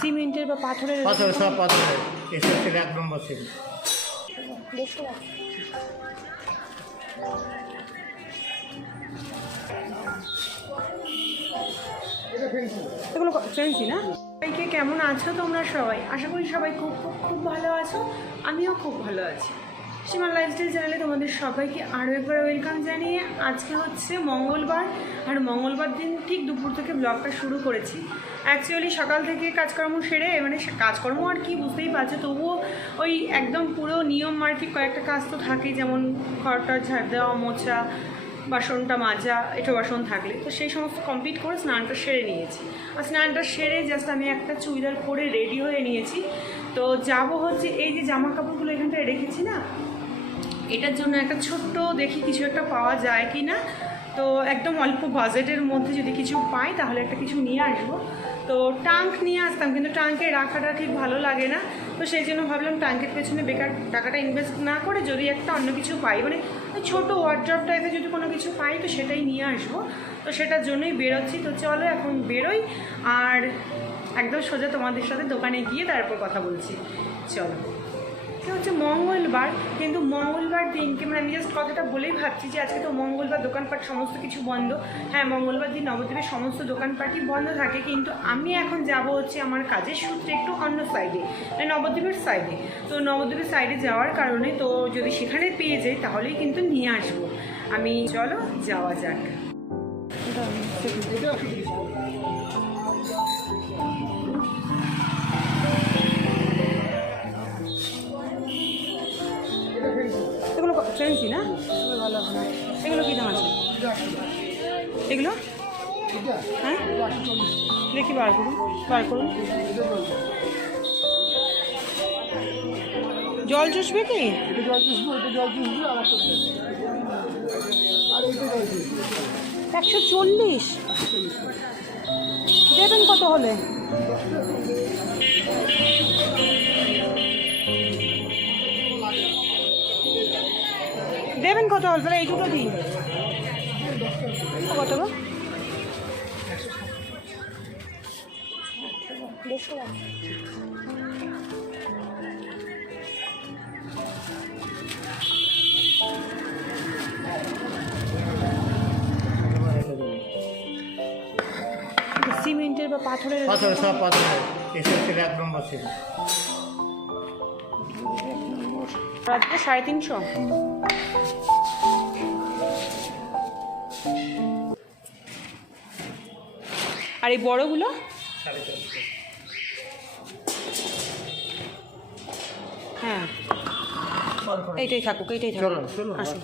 সিমেন্টের বা পাথরের? পাথর, সব পাথরের। এসব ছিল 1 নম্বর ছিল। এগুলো ফ্রেন্সি না? সবাইকে কেমন আছো তোমরা সবাই? আশা করি সবাই খুব খুব খুব ভালো আছো। আমিও খুব ভালো আছি। সীমা লাইফস্টাইল চ্যানেলে তোমাদের সবাইকে আরও একবার ওয়েলকাম জানিয়ে আজকে হচ্ছে মঙ্গলবার, আর মঙ্গলবার দিন ঠিক দুপুর থেকে ব্লগটা শুরু করেছি। অ্যাকচুয়ালি সকাল থেকে কাজকর্ম সেরে, মানে কাজকর্ম আর কি বুঝতেই পারছো, তবুও ওই একদম পুরো নিয়ম মাফিক কয়েকটা কাজ তো থাকেই, যেমন ঘরটা ঝাড় দেওয়া, মোছা, বাসনটা মাজা, এঁটো বাসন থাকলে তো সেই সমস্ত কমপ্লিট করে স্নানটা সেরে নিয়েছি। আর স্নানটা সেরে জাস্ট আমি একটা চুড়িদার পরে রেডি হয়ে নিয়েছি। তো যাব হচ্ছে এই যে জামা কাপড়গুলো এখানটায় রেখেছি না, এটার জন্য একটা ছোট্ট দেখি কিছু একটা পাওয়া যায় কি না। তো একদম অল্প বাজেটের মধ্যে যদি কিছু পাই তাহলে একটা কিছু নিয়ে আসবো। তো ট্রাঙ্ক নিয়ে আসতাম, কিন্তু ট্রাঙ্কে রাখাটা ঠিক ভালো লাগে না। তো সেই জন্য ভাবলাম ট্রাঙ্কের পেছনে বেকার টাকাটা ইনভেস্ট না করে যদি একটা অন্য কিছু পাই, মানে ছোটো ওয়ার্ড্রপ টাইপের যদি কোনো কিছু পাই তো সেটাই নিয়ে আসবো। তো সেটার জন্যই বেরোচ্ছি। তো চলো এখন বেরোই, আর একদম সোজা তোমাদের সাথে দোকানে গিয়ে তারপর কথা বলছি। চলো। হচ্ছে মঙ্গলবার, কিন্তু মঙ্গলবার দিনকে মানে আমি জাস্ট কথাটা বলেই ভাবছি যে আজকে তো মঙ্গলবার, দোকানপাট সমস্ত কিছু বন্ধ। হ্যাঁ, মঙ্গলবার দিন নবদ্বীপের সমস্ত দোকানপাটই বন্ধ থাকে, কিন্তু আমি এখন যাব হচ্ছে আমার কাজের সূত্রে একটু অন্য সাইডে, মানে নবদ্বীপের সাইডে। তো নবদ্বীপের সাইডে যাওয়ার কারণে তো যদি সেখানে পেয়ে যাই তাহলেই কিন্তু নিয়ে আসবো আমি। চলো যাওয়া যাক। এগুলো ফ্রেন্সি না? ভালো ভালো। এগুলো কী দাম আছে এগুলো? হ্যাঁ, দেখি বার করুন, বার করুন। জল চুষবে কি? 140 দেবেন কত হলে? দেবেন কত হল? এই দুটো দিন কত গো? 150 সিমেন্টের বা পাথরের? পাথর, সব পাথরের। এসব ছিল 1 নম্বর ছিল। আজকে 350। আর এই বড়গুলো? 450। হ্যাঁ, এইটাই থাকুক, এইটাই থাকুক। আসুন।